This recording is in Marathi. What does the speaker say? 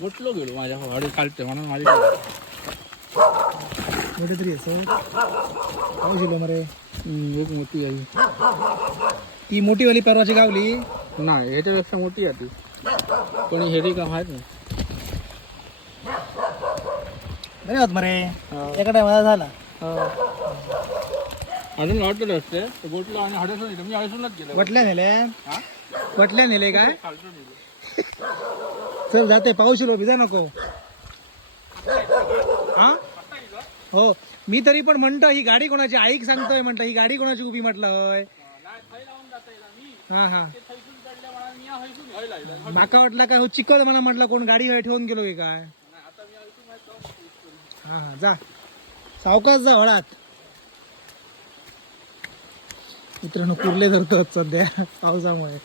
गोटलो गेलो माझ्या गाडी काढते म्हणून माझी मोठी तरी असं काय शिलो मरे. एक मोठी आहे ती मोठीवाली परवाची गावली नाही, ह्याच्यापेक्षा मोठी आहे ती. पण हेरी का माहित नाही. नाही होत मरे. एका टायमाला झाला. अजून वाटलं असते गोटलो आणि हडसून मी हडसूनच गेलो. वटल्या नेल्या हा? वटल्या नेले काय. खालचं नेलं. चल जाते पाऊस शिलो भिजा नको. हा हो मी तरी पण म्हणतो ही गाडी कोणाची ऐक सांगतोय म्हटलं ही गाडी कोणाची उभी म्हटलं होय. हा हा माका वाटलं काय हो चिकल मला म्हटलं कोण गाडी हय ठेवून गेलो की काय. हा हा जा सावकाश जा हळात. मित्रांनो कुर्ले धरतो सध्या पावसामुळे.